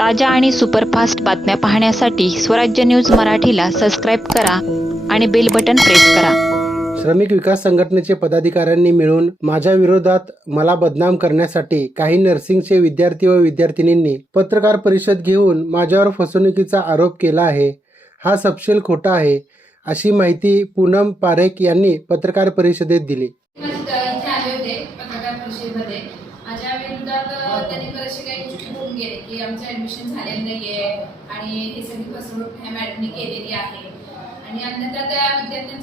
ताज्या आणि सुपरफास्ट बातम्या पाहण्यासाठी स्वराज्य न्यूज मराठीला सबस्क्राईब करा आणि बेल बटन प्रेस करा. श्रमिक विकास संघटनेचे पदाधिकाऱ्यांनी मिळून माझ्या विरोधात मला बदनाम करण्यासाठी काही नर्सिंगचे विद्यार्थी व विद्यार्थिनींनी पत्रकार परिषद घेऊन माझ्यावर फसवणुकीचा आरोप केला आहे. हा सपशेल खोटा आहे अशी माहिती पूनम पारेख यांनी पत्रकार परिषदेत दिली माझे द- इथे आले होते पत्रकार परिषदेमध्ये माझ्या विरोधात अ, त्यांनी बरेचसे काही गोष्टी बोलून गेले की आमचं ऍडमिशन झालेलं नाहीये आणि हे सगळी फसवणूक ह्या मॅडमनी केलेली आहे आणि अन्यथा त्या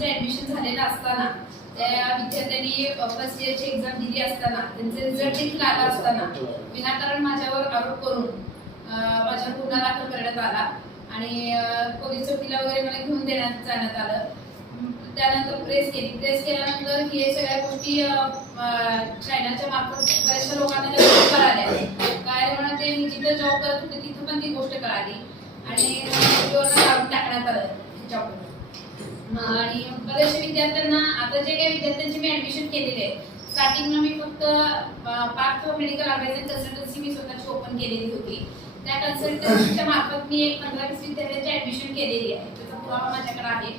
विद्यार्थ्यांचं ऍडमिशन झालेलं असताना त्या विद्यार्थ्यांनी फर्स्ट इयरची एक्झाम दिली असताना त्यांचे रिझल्ट देखील आला असताना विनाकारण माझ्यावर आरोप करून माझ्यावर गुन्हा दाखल करण्यात आला. आणि पोलीस चौकीला वगैरे मला घेऊन देण्यात जाण्यात आलं. त्यानंतर प्रेस केली. प्रेस केल्यानंतर हे सगळ्या गोष्टी चायनाच्या मार्फत बऱ्याचशा लोकांना कळाल्या. काय म्हणा ते मी जिथं जॉब करत होते तिथं पण ती गोष्ट कळाली. आणि टाकण्यात आलं जॉब आणि बरेचसे विद्यार्थ्यांना आता जे काही विद्यार्थ्यांची मी ऍडमिशन केलेली आहे स्टार्टिंगला मी फक्त पार्थ मेडिकल ॲडवायझर कन्सल्टन्सी मी स्वतःची ओपन केलेली होती. त्या कन्सल्टन्सीच्या मार्फत मी एक पंधरा वीस विद्यार्थ्यांची ऍडमिशन केलेली आहे. त्याचा पुरावा माझ्याकडे आहे.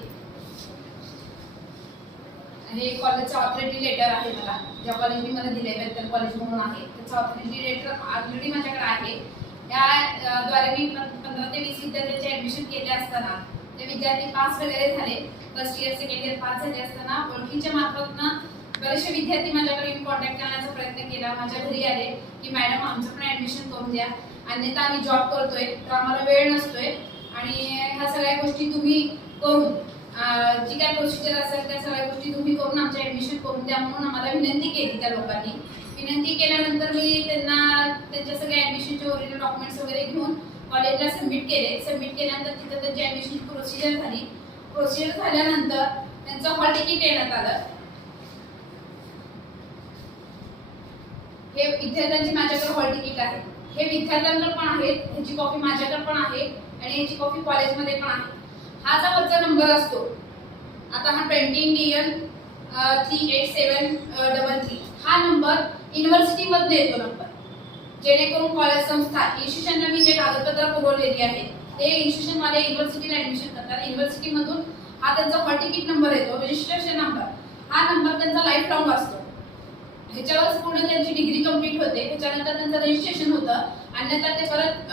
हे कॉलेजचं ऑथॉरिटी लेटर आहे मला. ज्या कॉलेजने मला दिले बेत्तर कॉलेज म्हणून आहे. त्याचं ऑथॉरिटी लेटर ऑलरेडी माझ्याकडे आहे. त्या द्वारे मी पंधरा ते वीस विद्यार्थ्यांचे ऍडमिशन केले असताना ते विद्यार्थी पास वगैरे झाले first year second year pass झाले असताना ओळखीच्या मार्फतनं बरेचसे विद्यार्थी माझ्याकडे येऊन कॉन्टॅक्ट करण्याचा प्रयत्न केला. माझ्या घरी आले की मॅडम आमचं पण ऍडमिशन करून द्या. अन्यथा आम्ही जॉब करतोय तर आम्हाला वेळ नसतोय. आणि ह्या सगळ्या गोष्टी तुम्ही करून जी काय प्रोसिजर असेल त्या सगळ्या गोष्टी तुम्ही करून आमचं ऍडमिशन करून द्या. म्हणून आम्हाला विनंती केली त्या लोकांनी. विनंती केल्यानंतर मी त्यांना त्यांच्या सगळ्या ऍडमिशनचे ओरिजिनल डॉक्युमेंट्स वगैरे घेऊन कॉलेजला सबमिट केले. सबमिट केल्यानंतर तिथं त्यांची ऍडमिशन प्रोसिजर झाली. प्रोसिजर झाल्यानंतर त्यांचं हॉल तिकीट येण्यात आलं. हे विद्यार्थ्यांची माझ्याकडे हॉल तिकीट आहे. हे विद्यार्थ्यांकडे पण आहेत ह्याची कॉपी माझ्याकडे पण आहे आणि ह्याची कॉपी कॉलेजमध्ये पण आहे. हा जो वरचा नंबर असतो आता हा twenty Indian three eight seven double three हा नंबर युनिव्हर्सिटीमधनं येतो नंबर जेणेकरून कॉलेज संस्था इन्स्टिट्यूशनला मी जे कागदपत्र पुरवलेली आहेत ते इन्स्टिट्यूशन मला युनिव्हर्सिटीला ऍडमिशन करतात. युनिव्हर्सिटीमधून हा त्यांचा हॉल तिकीट नंबर येतो रजिस्ट्रेशन नंबर हा नंबर त्यांचा लाईफ लॉंग असतो. ह्याच्यावरच पूर्ण त्यांची डिग्री कंप्लीट होते. त्याच्यानंतर त्यांचं रजिस्ट्रेशन होतं. नंतर ते परत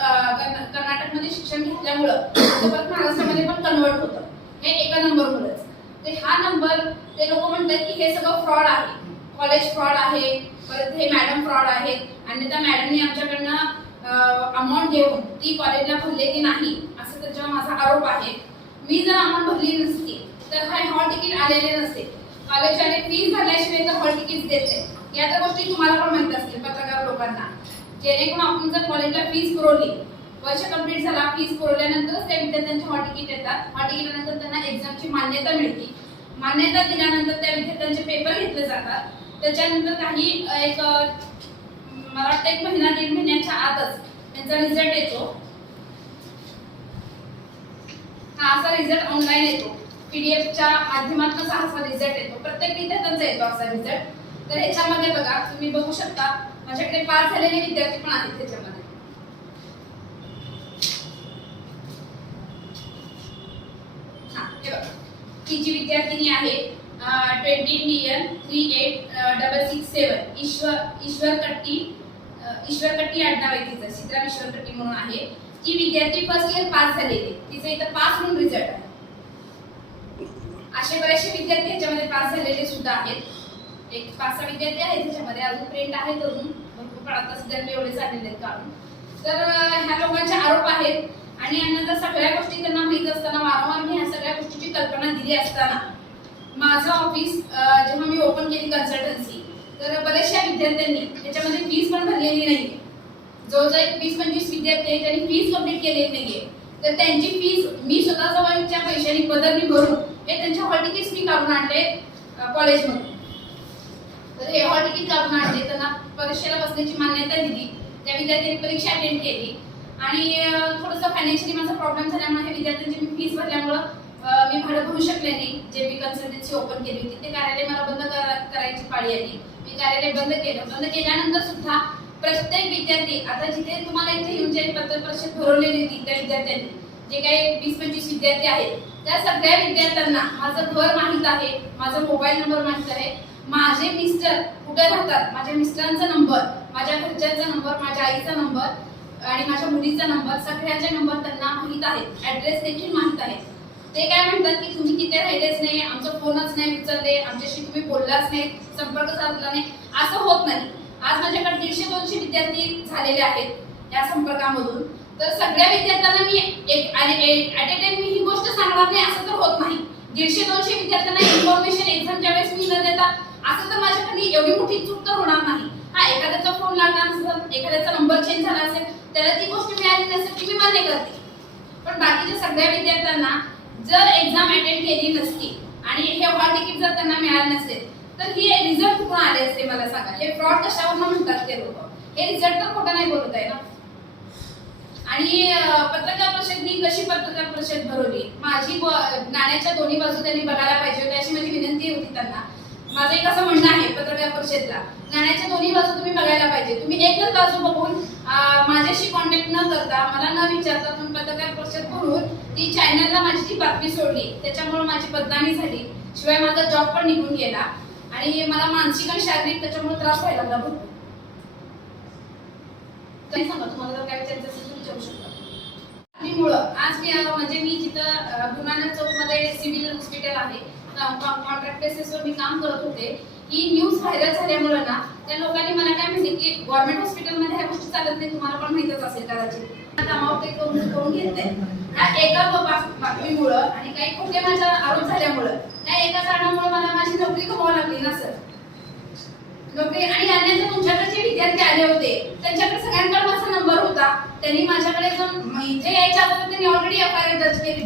कर्नाटकमध्ये शिक्षण घेतल्यामुळं ते परत महाराष्ट्रामध्ये पण कन्वर्ट होतं. हे एका नंबरमुळेच ते हा नंबर ते लोक म्हणतात की हे सगळं फ्रॉड आहे. कॉलेज फ्रॉड आहे. परत हे अन्यथा मॅडमनी आमच्याकडनं अमाऊंट घेऊन ती कॉलेजला भरलेली नाही असं त्याच्यावर माझा आरोप आहे. मी जर अमाऊंट भरली नसती तर हा हॉल तिकीट आलेले नसते. कॉलेजवाले फीस भरल्याशिवाय तर हॉल तिकीट देते या तर गोष्टी तुम्हाला पण माहीत असतील पत्रकार लोकांना. जेणेकरून आपण जर कॉलेजला फीस पुरवली वर्ष कंप्लीट झाला फीस पुरवल्यानंतरच त्या विद्यार्थ्यांचे हॉल तिकीट येतात. हॉल तिकीटानंतर त्यांना एक्झामची मान्यता मिळते. मान्यता दिल्यानंतर त्या विद्यार्थ्यांचे पेपर घेतले जातात. त्याच्यानंतर काही एक मला वाटतं एक महिना दीड महिन्याच्या आतच. त्यांचा रिझल्ट येतो. हा असा रिझल्ट ऑनलाईन येतो. पीडीएफच्या माध्यमातून हा असा रिझल्ट येतो. प्रत्येक विद्यार्थ्यांचा येतो असा रिझल्ट तर ह्याच्यामध्ये बघा तुम्ही बघू शकता माझ्याकडे पास झालेले विद्यार्थी पण आहेत त्याच्यामध्ये ही जी विद्यार्थिनी आहे twenty Indian three eight double six seven Ishwar Ishwar Katti Ishwar Katti आडनाव आहे तिचं. सीताराम ईश्वर कट्टी म्हणून आहे. ती विद्यार्थी फर्स्ट इयर पास झालेली तिचं इथं पास म्हणून रिझल्ट आहे. असे बरेचसे विद्यार्थी याच्यामध्ये पास झालेले सुद्धा आहेत. एक पाच सहा विद्यार्थी आहेत त्याच्यामध्ये अजून प्रिंट आहेत अजून. भरपूर पण आता सध्या एवढे झालेले आहेत काढून. तर ह्या लोकांचे आरोप आहेत. आणि यांना जर सगळ्या गोष्टी त्यांना माहीत असताना वारंवार मी ह्या सगळ्या गोष्टीची कल्पना दिली असताना माझं ऑफिस जेव्हा मी ओपन केली कन्सल्टन्सी तर बऱ्याचशा विद्यार्थ्यांनी त्याच्यामध्ये फीस पण भरलेली नाही जवळजवळ एक वीस पंचवीस विद्यार्थी त्यांनी फीस कंप्लीट केलेली नाहीये. तर त्यांची फीस मी स्वतः जवळच्या पैशाने बदलली भरून हे त्यांच्या हॉल तिकीट मी काढून आणले कॉलेजमधून तर हे हॉल तिकीट काढून आणले त्यांना परीक्षेला बसण्याची मान्यता दिली त्या विद्यार्थ्यांनी परीक्षा अटेंड केली. आणि थोडंसं फायनान्शियली माझा प्रॉब्लेम झाल्यामुळे हे विद्यार्थ्यांची मी फीस भरल्यामुळं मी भाडं भरू शकले नाही. जे मी कन्सल्टन्सी ओपन केली होती ते कार्यालय मला बंद करायची पाळी आली. मी कार्यालय बंद केलं. बंद केल्यानंतर सुद्धा प्रत्येक विद्यार्थी आता जिथे तुम्हाला इथे येऊन जे पत्र परिषद भरवलेली होती त्या विद्यार्थ्यांनी जे काही वीस पंचवीस विद्यार्थी आहेत त्या सगळ्या विद्यार्थ्यांना माझं घर माहीत आहे माझा मोबाईल नंबर माहीत आहे. माझे मिस्टर कुठे राहतात? माझ्या मिस्टरांचा नंबर माझ्या घरच्यांचा नंबर माझ्या आईचा नंबर आणि माझ्या मुलीचा नंबर सगळ्यांचे नंबर त्यांना माहीत आहेत. ऍड्रेस देखील माहीत आहे ते काय म्हणतात की तुम्ही तिथे राहिलेच नाही आमचा फोनच नाही उचलले आमच्याशी तुम्ही बोललाच नाही संपर्क साधला नाही असं होत नाही. आज माझ्याकडे दीडशे दोनशे विद्यार्थी झालेले आहेत या संपर्कामधून. तर सगळ्या विद्यार्थ्यांना मी एक ॲट ए टाइम मी ही गोष्ट सांगणार नाही असं तर होत नाही. दीडशे दोनशे विद्यार्थ्यांना इन्फॉर्मेशन एक्झामच्या वेळेस मी न देता असं तर माझ्याकडे एवढी मोठी चूक तर होणार नाही. हा एखाद्याचा फोन लागला नसेल एखाद्याचा नंबर चेंज झाला असेल त्याला ती गोष्ट मिळाली नसेल ती मी मान्य करते. पण बाकीच्या सगळ्या विद्यार्थ्यांना जर एक्झाम अटेंड केली नसती आणि हे हॉल तिकीट जर त्यांना मिळालं नसेल तर ही रिझल्ट कुठून आले असते मला सांगा? हे फ्रॉड कशावर म्हणतात ते लोक? हे रिझल्ट तर खोटं नाही बोलत आहे ना? आणि पत्रकार परिषद मी कशी पत्रकार परिषद भरवली? माझी नाण्याच्या दोन्ही बाजू त्यांनी बघायला पाहिजे होती अशी माझी विनंती होती त्यांना. माझं एक असं म्हणणं आहे पत्रकार परिषदला. नाण्याच्या दोन्ही बाजू तुम्ही बघायला पाहिजे. तुम्ही एकच बाजू बघून माझ्याशी कॉन्टॅक्ट न करता मला न विचारता तुम्ही पत्रकार परिषद भरून ती चॅनलला माझी ती बातमी सोडली त्याच्यामुळे माझी बदनामी झाली. शिवाय माझा जॉब पण निघून गेला. आणि मला मानसिक आणि शारीरिक त्याच्यामुळे त्रास व्हायला लागला भरपूर. तरी सांगा तुम्हाला जर काय विचारायचं असेल तुम्ही विचारू शकता. मुळं आज मी म्हणजे मी जिथं अं, गुरु नानक चौकमध्ये सिव्हिल हॉस्पिटल आहे कॉन्ट्रॅक्ट बेसिसवर मी काम करत होते. ही न्यूज व्हायरल झाल्यामुळे ना त्या लोकांनी मला काय म्हणले की गव्हर्नमेंट हॉस्पिटलमध्ये ह्या गोष्टी चालत नाही तुम्हाला पण माहितच असेल कदाचित. कामावर ते करून करून घेते एका बातमीमुळं आणि काही खोटे माझ्या आरोप झाल्यामुळं त्या एका कारणामुळे मला माझी नोकरी गमवावी लागली ना सर. नोकरी आणि अन्याच्या तुमच्याकडे जे विद्यार्थी आले होते त्यांच्याकडे सगळ्यांकडे माझा नंबर होता. त्यांनी माझ्याकडे जो यायच्या अगोदर त्यांनी ऑलरेडी एफ आय आर दर्ज केली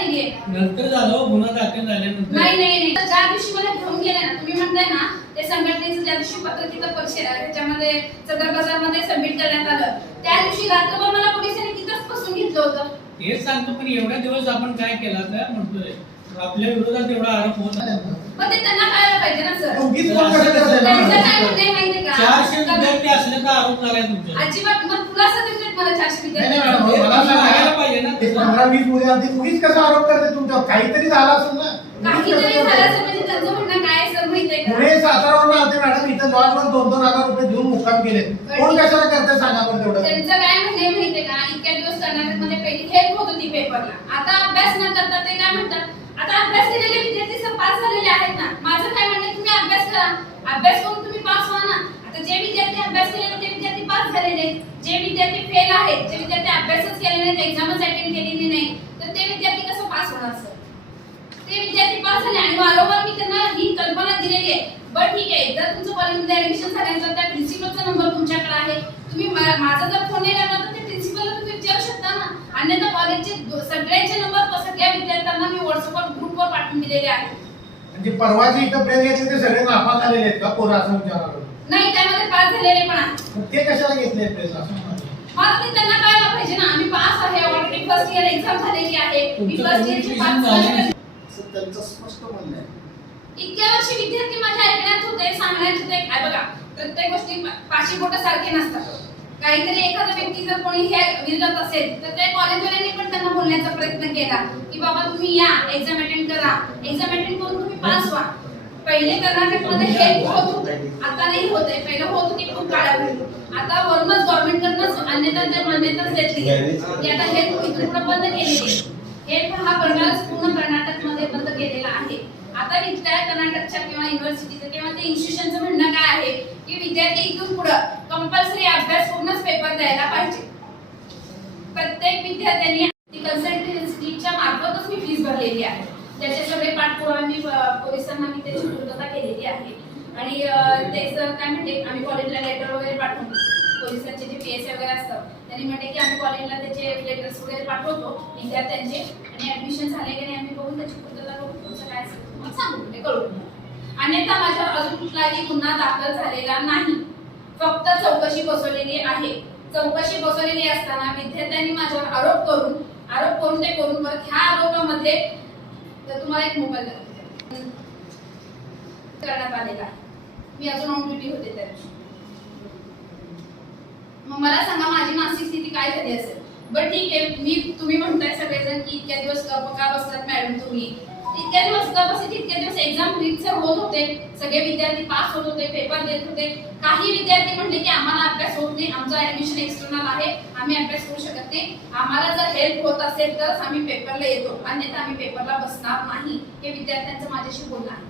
हा, आहे नंतर झालं गुन्हा दाखल झाल्यानंतर. नाही नाही नाही. तर ज्या दिवशी मला घेऊन गेले ना तुम्ही म्हणताय ना ते संघटनेचं ज्या दिवशी पत्र तिथं परिषद त्याच्यामध्ये सदर बाजारमध्ये सबमिट करण्यात आलं त्या दिवशी रात्रभर मला पोलिसांनी तिथंच बसून घेतलं होतं. हेच सांगतो पण एवढ्या दिवस आपण काय केलं काय म्हणतोय आपल्या विरोधात एवढा आरोप होत आहे. मग ते त्यांना कळायला पाहिजे ना सर. उगीच त्यांचं? काय म्हणणं माहितीये का चारशे विद्यार्थी असल्याचा आरोप झालाय तुमच्या अजिबात मग तुला सर्टिफिकेट मला चारशे नाही, नाही, विद्यार्थी. मॅडम, मला सांगा. सांगायला पाहिजे ना. ते पंधरा वीस मुले आली उगीच कसा आरोप करते तुमच्यावर? काहीतरी झालं असेल ना. कसं झालं? असेल म्हणजे त्यांचं म्हणणं काय आहे सर माहितीये का? पुणे सातारावरून आलते मॅडम इथं लॉजवर दोन दोन हजार रुपये देऊन मुक्काम केले. कोण कशाला करते सांगा बरं तेवढं. त्यांचं काय म्हणणे माहितीये का? इतक्या दिवस कर्नाटकमध्ये पहिली हेल्प होत होती पेपरला आता अभ्यास न करता ते काय म्हणतात? आता अभ्यास केलेले विद्यार्थी सर पास झालेले आहेत ना. माझं काय म्हणणं आहे, तुम्ही अभ्यास करा. अभ्यास करून तुम्ही पास व्हा ना. जे विद्यार्थी अभ्यास केले ते विद्यार्थी पास झालेले जे विद्यार्थी फेल आहेत जे विद्यार्थी अभ्यासच केले नाहीत एक्झामच अटेंड केलेली नाही तर ते विद्यार्थी कसं पास होणार सर ते विद्यार्थी पास झाले आणि वारंवार मी त्यांना ही कल्पना दिलेली आहे. बट ठीक आहे. जर तुमचं कॉलेजमध्ये ऍडमिशन झाल्यानंतर त्या प्रिन्सिपलचा नंबर तुमच्याकडे आहे. तुम्ही माझा जर फोन नाही लागला तर ते प्रिन्सिपलला तुम्ही विचारू शकता ना. अन्यथा कॉलेजचे सगळ्यांचे नंबर सगळ्या विद्यार्थ्यांना मी व्हॉट्सअपवर ग्रुपवर पाठवून दिलेले आहे. म्हणजे परवाची इथं प्रेम घेतले ते सगळे नापास आलेले आहेत का? पोरं असं विचारणार नाही त्यामध्ये पास झालेले पण मग ते कशाला घेतले प्रेस असं ते त्यांना कळायला पाहिजे ना. आम्ही पास आहे. ऑलरेडी फर्स्ट इयर एक्झाम झालेली आहे. मी फर्स्ट इयरची पास झालं. झाले असं त्यांचं स्पष्ट म्हणणं आहे. इतक्या वर्षी विद्यार्थी माझ्या ऐकण्यात होते सांगण्यात होते. काय बघा प्रत्येक गोष्टी पाचशे बोट सारखे नसतात. काहीतरी एखादा व्यक्ती जर कोणी हे विरोधात असेल तर त्या कॉलेजवाल्यांनी पण त्यांना बोलण्याचा प्रयत्न केला की बाबा तुम्ही या एक्झाम अटेंड करा. एक्झाम अटेंड करून तुम्ही पास व्हा. पहिले कर्नाटकमध्ये हे होत होते. आता नाही होते पहिलं होत होती खूप काळापूर्वी. आता वरूनच गव्हर्नमेंटकडनंच अन्यथा ते मान्यताच देतली. की आता हे इथून पुढे बंद केलेली आहे. हे हा प्रकार पूर्ण कर्नाटकमध्ये बंद केलेला आहे. आता इथल्या कर्नाटकच्या किंवा युनिव्हर्सिटीचं किंवा ते इन्स्टिट्यूशनचं म्हणणं काय आहे? की विद्यार्थी इथून पुढं कंपल्सरी अभ्यास करूनच पेपर द्यायला पाहिजे. प्रत्येक विद्यार्थ्यांनी ती कन्सल्टन्सीच्या मार्फतच मी फीस भरलेली आहे. त्याचे सगळे पाठपुरावा मी पोलिसांना मी त्याची पूर्तता केलेली आहे. आणि त्याचं काय म्हणते आम्ही कॉलेजला लेटर वगैरे पाठवतो. पोलिसांचे जे पी एस वगैरे असतात त्यांनी म्हणते की आम्ही कॉलेजला त्याचे लेटर्स वगैरे पाठवतो. विद्यार्थ्यांचे आणि ऍडमिशन झाले की नाही आम्ही बघून त्याची पूर्तता करून तुमचं काय असेल तुम्हाला सांगू कळू अन्यथा माझ्या अजून कुठलाही गुन्हा दाखल झालेला नाही. फक्त चौकशी बसवलेली आहे. चौकशी बसवलेली असताना विद्यार्थ्यांनी माझ्यावर आरोप करून आरोप करून ते करून ह्या आरोपामध्ये तर तुम्हाला एक मोबाईल करण्यात आलेला आहे. मी अजून ऑन ड्युटी होते त्या दिवशी. मग मला सांगा माझी मानसिक स्थिती काय झाली असेल? बरं ठीक आहे. मी तुम्ही म्हणताय सगळेजण की इतक्या दिवस का का बसलात मॅडम तुम्ही? इतक्या दिवस का इतक्या दिवस एक्झाम रीतसर होत होते सगळे विद्यार्थी पास होत होते पेपर देत होते. काही विद्यार्थी म्हणले की आम्हाला अभ्यास होत नाही आमचं ऍडमिशन एक्सटर्नल आहे आम्ही अभ्यास करू शकत नाही. आम्हाला जर हेल्प होत असेल तर आम्ही पेपरला येतो. अन्यथा आम्ही पेपरला बसणार नाही. हे विद्यार्थ्यांचं माझ्याशी बोलणं आहे.